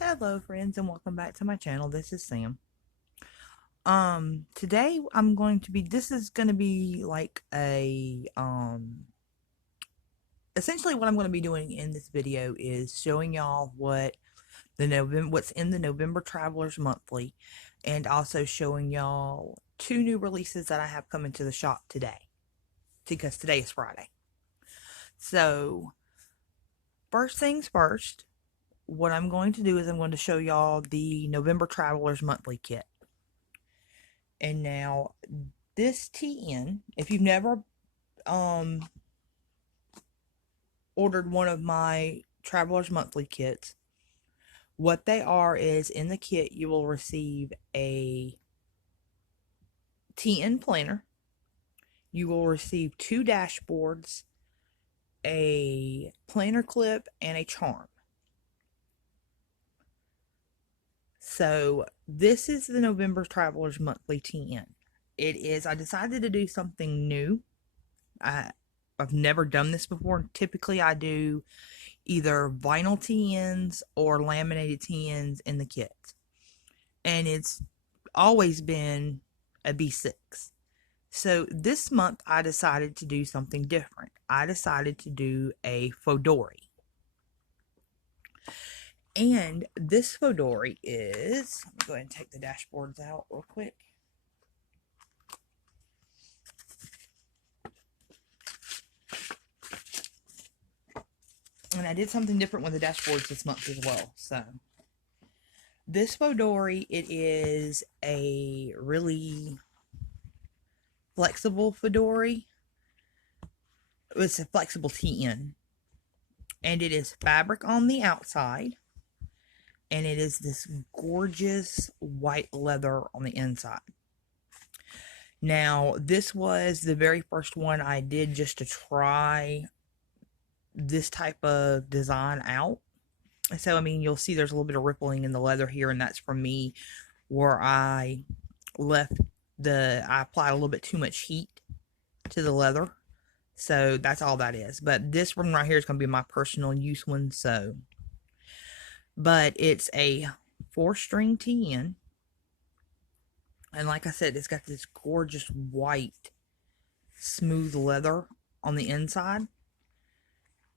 Hello friends and welcome back to my channel. This is Sam. Today this is going to be like essentially what I'm going to be doing in this video is showing y'all what's in the November Travelers Monthly, and also showing y'all two new releases that I have coming to the shop today, because today is Friday. So, first things first, what I'm going to do is I'm going to show y'all the November Travelers Monthly kit. And now this TN, if you've never ordered one of my Travelers Monthly kits, what they are is in the kit you will receive a TN planner, you will receive two dashboards, a planner clip, and a charm. So this is the November Travelers Monthly TN. I decided to do something new. I've never done this before. Typically I do either vinyl TNs or laminated TNs in the kit. And it's always been a B6. So this month I decided to do something different. I decided to do a Fodori. And this Fodori is, let me go ahead and take the dashboards out real quick. And I did something different with the dashboards this month as well. So this Fodori, it is a really flexible Fodori. It's a flexible TN. And it is fabric on the outside. And it is this gorgeous white leather on the inside. Now, this was the very first one I did just to try this type of design out. So, I mean, you'll see there's a little bit of rippling in the leather here, and that's from me where I applied a little bit too much heat to the leather. So, that's all that is. But this one right here is going to be my personal use one, so. But it's a 4-string TN. And like I said, it's got this gorgeous white, smooth leather on the inside.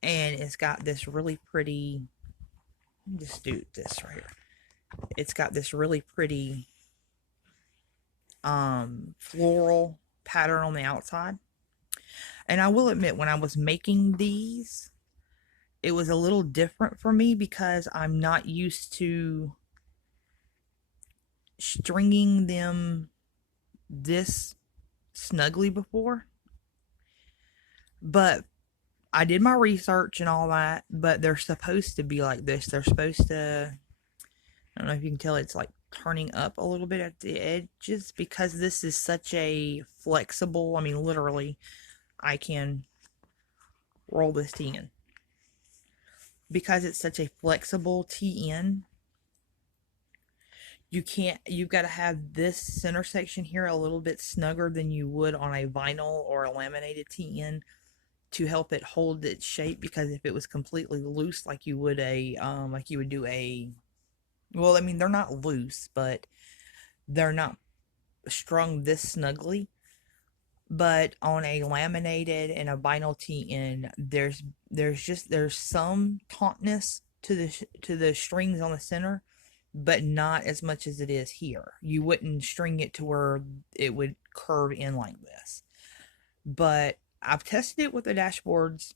And it's got this really pretty, just do this right here. It's got this really pretty floral pattern on the outside. And I will admit, when I was making these, it was a little different for me because I'm not used to stringing them this snugly before. But I did my research and all that, but they're supposed to be like this. They're supposed to, I don't know if you can tell, it's like turning up a little bit at the edges because this is such a flexible, I mean, literally, I can roll this TN. Because it's such a flexible TN, you've got to have this center section here a little bit snugger than you would on a vinyl or a laminated TN to help it hold its shape, because if it was completely loose like you would do a, well, I mean, they're not loose, but they're not strung this snugly. But on a laminated and a vinyl TN, there's some tautness to the strings on the center, but not as much as it is here. You wouldn't string it to where it would curve in like this. But I've tested it with the dashboards,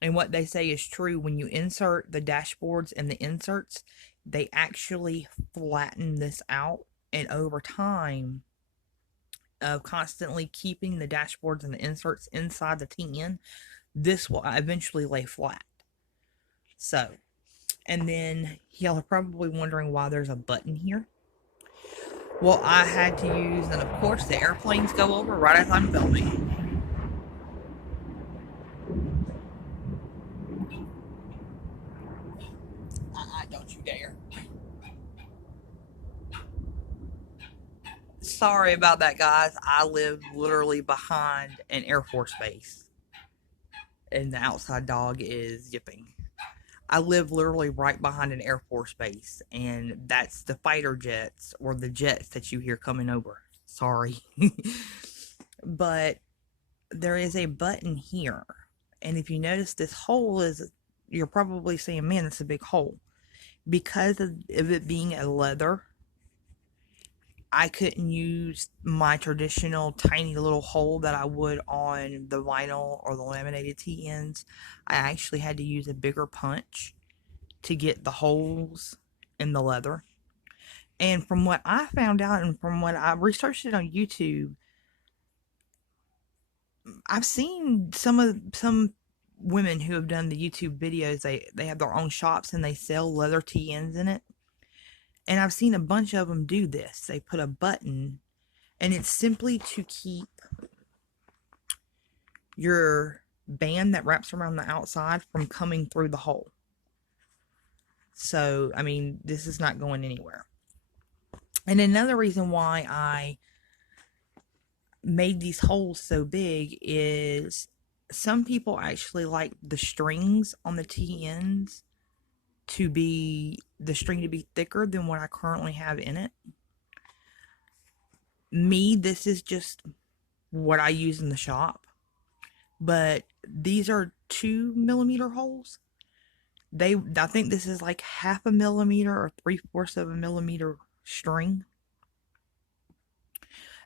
and what they say is true. When you insert the dashboards and the inserts, they actually flatten this out, and over time of constantly keeping the dashboards and the inserts inside the TN, this will eventually lay flat. So, and then y'all are probably wondering why there's a button here. Well, I had to use, and of course the airplanes go over right as I'm filming. Don't you dare. Sorry about that, guys. I live literally behind an Air Force base, and the outside dog is yipping. I live literally right behind an Air Force base, and that's the fighter jets or the jets that you hear coming over. Sorry. But there is a button here. And if you notice, this hole is, you're probably saying, man, that's a big hole. Because of it being a leather, I couldn't use my traditional tiny little hole that I would on the vinyl or the laminated TNs. I actually had to use a bigger punch to get the holes in the leather. And from what I found out and from what I researched it on YouTube, I've seen some women who have done the YouTube videos. They have their own shops and they sell leather TNs in it. And I've seen a bunch of them do this. They put a button, and it's simply to keep your band that wraps around the outside from coming through the hole. So, I mean, this is not going anywhere. And another reason why I made these holes so big is some people actually like the strings on the TNs to be, the string to be thicker than what I currently have in it. Me, this is just what I use in the shop. But these are 2mm holes. I think this is like 1/2 millimeter or 3/4 of a millimeter string.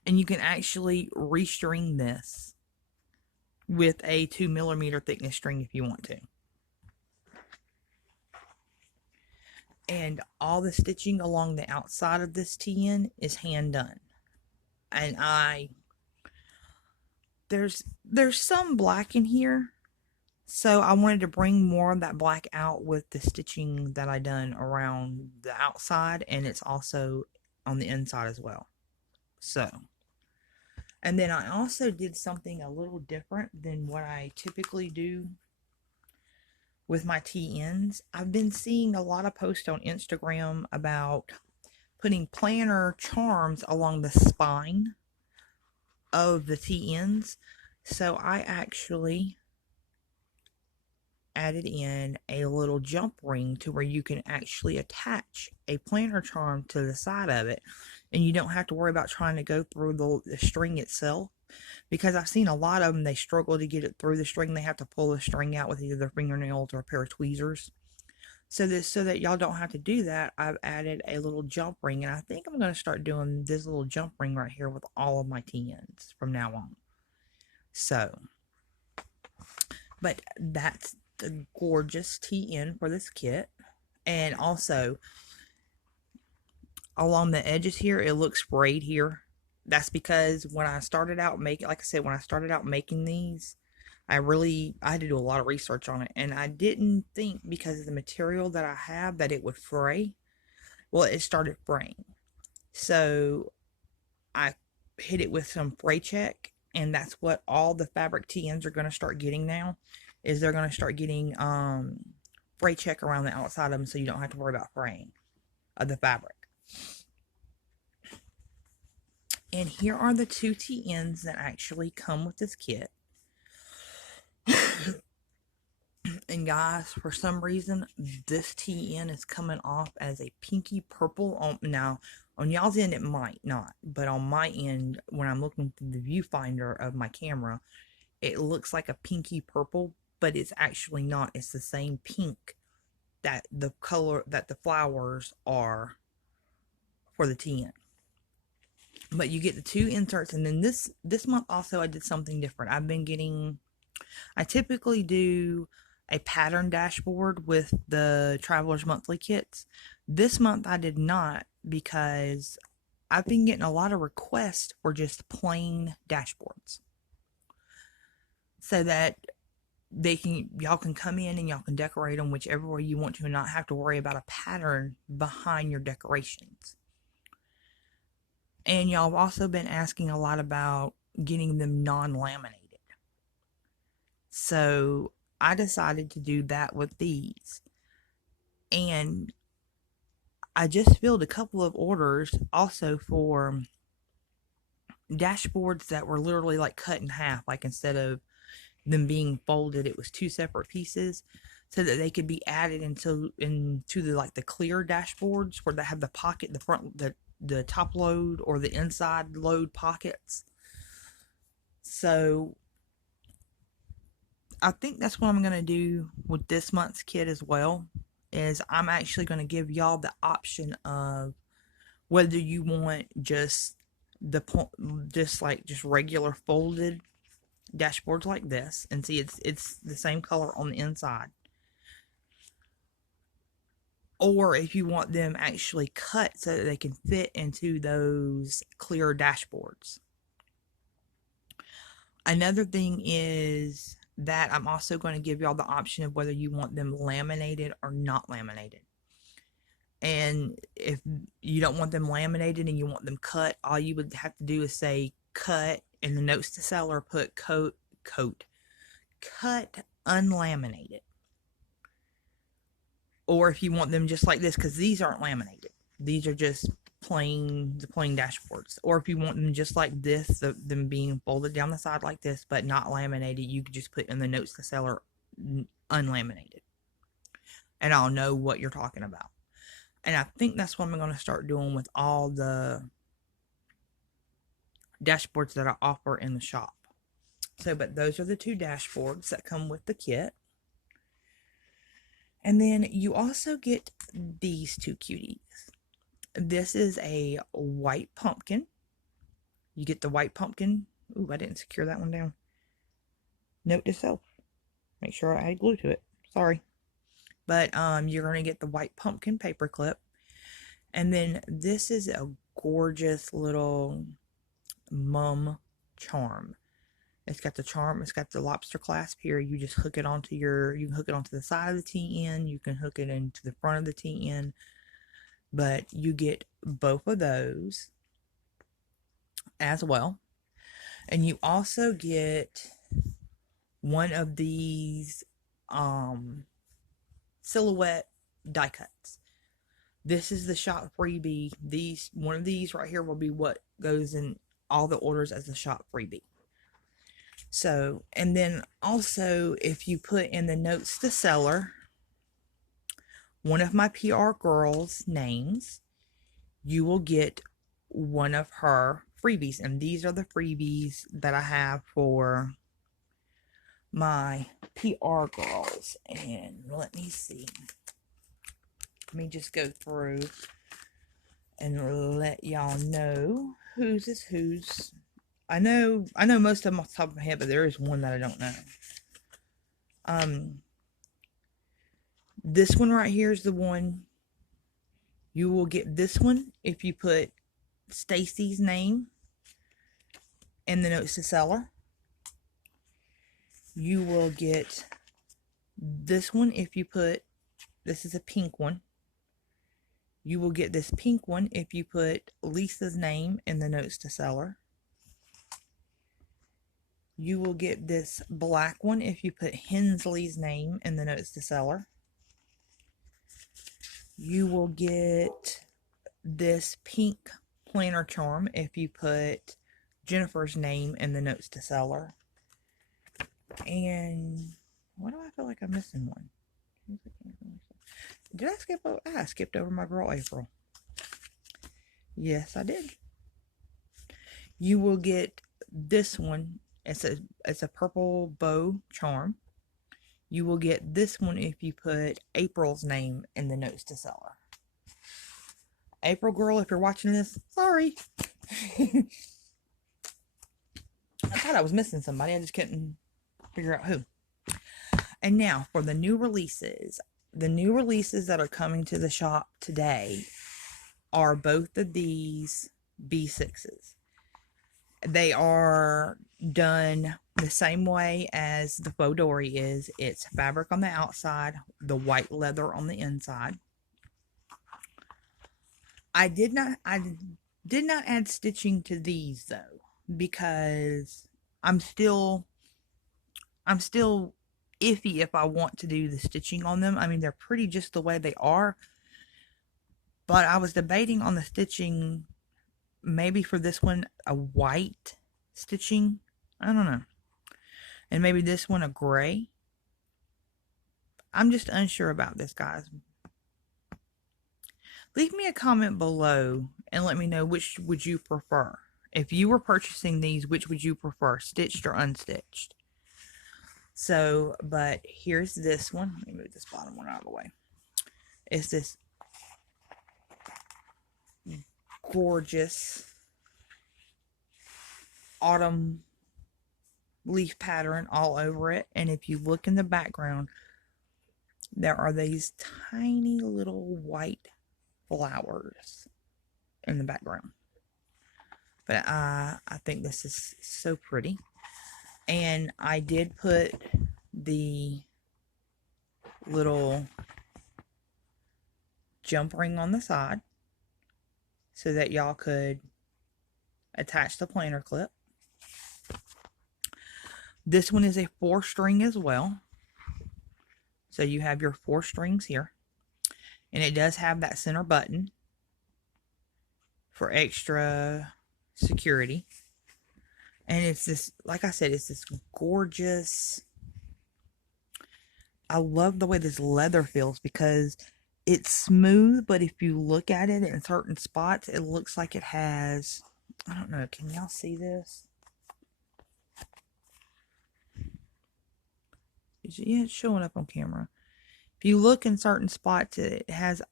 And you can actually restring this with a 2mm thickness string if you want to. And all the stitching along the outside of this TN is hand done. And there's some black in here, so I wanted to bring more of that black out with the stitching that I done around the outside, and it's also on the inside as well. So, and then I also did something a little different than what I typically do with my TNs. I've been seeing a lot of posts on Instagram about putting planner charms along the spine of the TNs. So I actually added in a little jump ring to where you can actually attach a planner charm to the side of it, and you don't have to worry about trying to go through the string itself, because I've seen a lot of them, they struggle to get it through the string. They have to pull the string out with either their fingernails or a pair of tweezers. So that y'all don't have to do that, I've added a little jump ring, and I think I'm going to start doing this little jump ring right here with all of my TNs from now on. So, but that's the gorgeous TN for this kit. And also, along the edges here, it looks sprayed here. That's because when I started out making, like I said, when I started out making these, I had to do a lot of research on it, and I didn't think, because of the material that I have, that it would fray. Well, it started fraying. So I hit it with some Fray Check, and that's what all the fabric TNs are going to start getting now, is they're going to start getting Fray Check around the outside of them, so you don't have to worry about fraying of the fabric. And here are the 2 TNs that actually come with this kit. And guys, for some reason, this TN is coming off as a pinky purple. Now, on y'all's end, it might not. But on my end, when I'm looking through the viewfinder of my camera, it looks like a pinky purple, but it's actually not. It's the same pink that the color that the flowers are for the TN. But you get the 2 inserts, and then this month also I did something different. I typically do a pattern dashboard with the Traveler's Monthly kits. This month I did not, because I've been getting a lot of requests for just plain dashboards, so that y'all can come in and y'all can decorate them whichever way you want to, and not have to worry about a pattern behind your decorations. And y'all have also been asking a lot about getting them non-laminated. So I decided to do that with these. And I just filled a couple of orders also for dashboards that were literally like cut in half. Like, instead of them being folded, it was 2 separate pieces. so that they could be added into the like the clear dashboards where they have the pocket, the front, the top load or the inside load pockets. So I think that's what I'm going to do with this month's kit as well, is I'm actually going to give y'all the option of whether you want just just regular folded dashboards like this, and see it's the same color on the inside, or if you want them actually cut so that they can fit into those clear dashboards. Another thing is that I'm also going to give y'all the option of whether you want them laminated or not laminated. And if you don't want them laminated and you want them cut, all you would have to do is say cut, in the notes to seller put cut unlaminated. Or if you want them just like this, because these aren't laminated, these are just the plain dashboards. Or if you want them just like this, them being folded down the side like this but not laminated, you could just put in the notes to seller unlaminated, and I'll know what you're talking about. And I think that's what I'm going to start doing with all the dashboards that I offer in the shop. So, but those are the two dashboards that come with the kit. And then you also get these two cuties. This is a white pumpkin. You get the white pumpkin. Ooh, I didn't secure that one down. Note to self. Make sure I add glue to it. Sorry. But you're going to get the white pumpkin paper clip. And then this is a gorgeous little mum charm. It's got the charm. It's got the lobster clasp here. You just hook it onto you can hook it onto the side of the TN. You can hook it into the front of the TN. But you get both of those as well. And you also get one of these silhouette die cuts. This is the shop freebie. One of these right here will be what goes in all the orders as a shop freebie. So, and then also if you put in the notes to seller one of my PR girls' names, you will get one of her freebies. And these are the freebies that I have for my PR girls. And let me see. Let me just go through and let y'all know whose is whose. I know most of them off the top of my head, but there is one that I don't know. This one right here is the one. You will get this one if you put Stacy's name in the notes to seller. You will get this one if you put, this is a pink one. You will get this pink one if you put Lisa's name in the notes to seller. You will get this black one if you put Hensley's name in the notes to seller. You will get this pink planner charm if you put Jennifer's name in the notes to seller. And why do I feel like I'm missing one? Did I skip over? I skipped over my girl April. Yes, I did. You will get this one. It's a purple bow charm. You will get this one if you put April's name in the notes to seller. April girl, if you're watching this, sorry. I thought I was missing somebody. I just couldn't figure out who. And now for the new releases. The new releases that are coming to the shop today are both of these B6s. They are done the same way as the faux dory is. It's fabric on the outside, the white leather on the inside. I did not add stitching to these though, because I'm still iffy if I want to do the stitching on them. I mean, they're pretty just the way they are, but I was debating on the stitching, maybe for this one a white stitching, I don't know, and maybe this one a gray. I'm just unsure about this, guys. Leave me a comment below and let me know which would you prefer. If you were purchasing these, which would you prefer, stitched or unstitched? So, but here's this one. Let me move this bottom one out of the way. It's this gorgeous autumn leaf pattern all over it. And if you look in the background, there are these tiny little white flowers in the background. But I think this is so pretty. And I did put the little jump ring on the side so that y'all could attach the planner clip. This one is a 4-string as well. So you have your 4 strings here. And it does have that center button for extra security. And it's this, like I said, it's this gorgeous. I love the way this leather feels because it's smooth, but if you look at it in certain spots, it looks like it has, I don't know, can y'all see this? Yeah, it's showing up on camera. If you look in certain spots, it has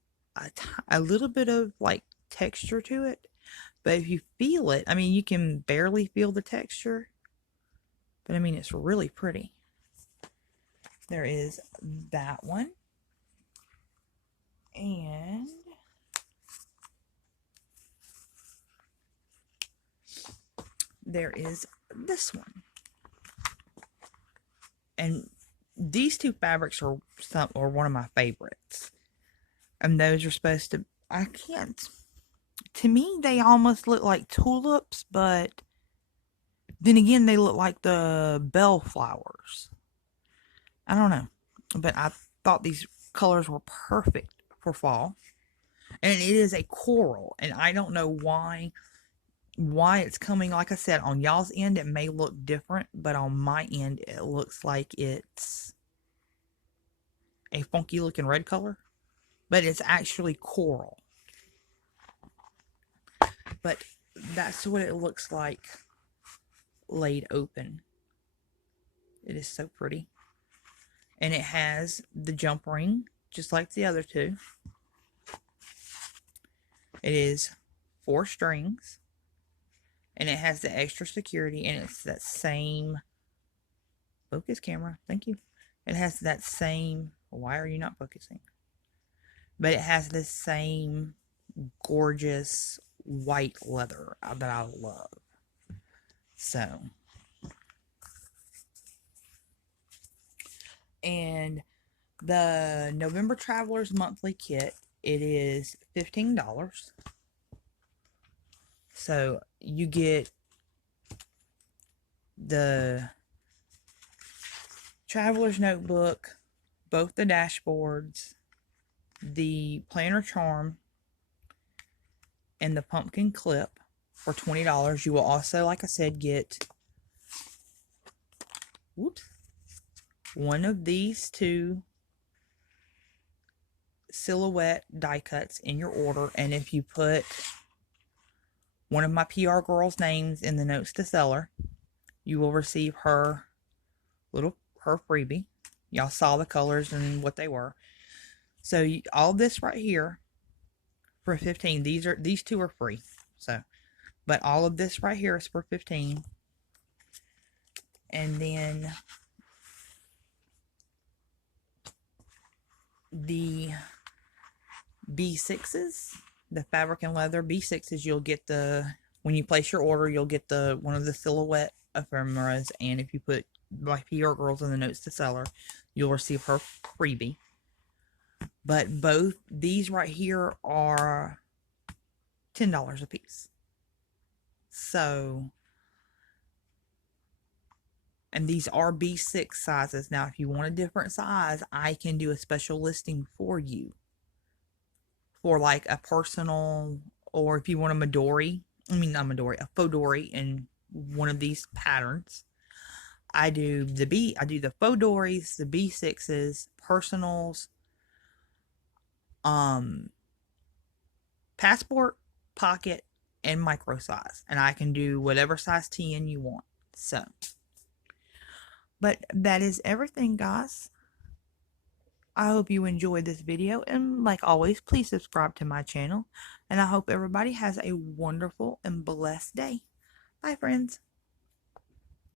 a little bit of like texture to it. But if you feel it, I mean, you can barely feel the texture. But I mean, it's really pretty. There is that one. And there is this one. And these two fabrics are one of my favorites. And those are supposed to, I can't, to me, they almost look like tulips, but then again, they look like the bellflowers. I don't know. But I thought these colors were perfect for fall. And it is a coral. And I don't know why it's coming. Like I said, on y'all's end, it may look different. But on my end, it looks like it's a funky looking red color. But it's actually coral. But that's what it looks like laid open. It is so pretty. And it has the jump ring, just like the other two. It is 4 strings. And it has the extra security. And it's that same... Focus, camera. Thank you. It has that same... Why are you not focusing? But it has this same gorgeous white leather that I love. So... And the November Travelers Monthly Kit, it is $15. So you get the Traveler's Notebook, both the dashboards, the planner charm, and the pumpkin clip for $20. You will also, like I said, get one of these 2 silhouette die cuts in your order. And if you put one of my PR girls' names in the notes to seller, you will receive her freebie. Y'all saw the colors and what they were. So all this right here for $15. These 2 are free. So, but all of this right here is for $15. And then the B6s, the fabric and leather B6s, you'll get when you place your order, you'll get one of the silhouette ephemeras, and if you put my PR girls in the notes to seller, you'll receive her freebie. But both these right here are $10 a piece. So, and these are B6 sizes. Now, if you want a different size, I can do a special listing for you. For like a personal, or if you want a Midori, a Fodori in one of these patterns, I do the faux dories, the B6s, personals, um, passport, pocket, and micro size. And I can do whatever size 10 you want. So, but that is everything, guys. I hope you enjoyed this video, and like always, please subscribe to my channel, and I hope everybody has a wonderful and blessed day. Bye, friends.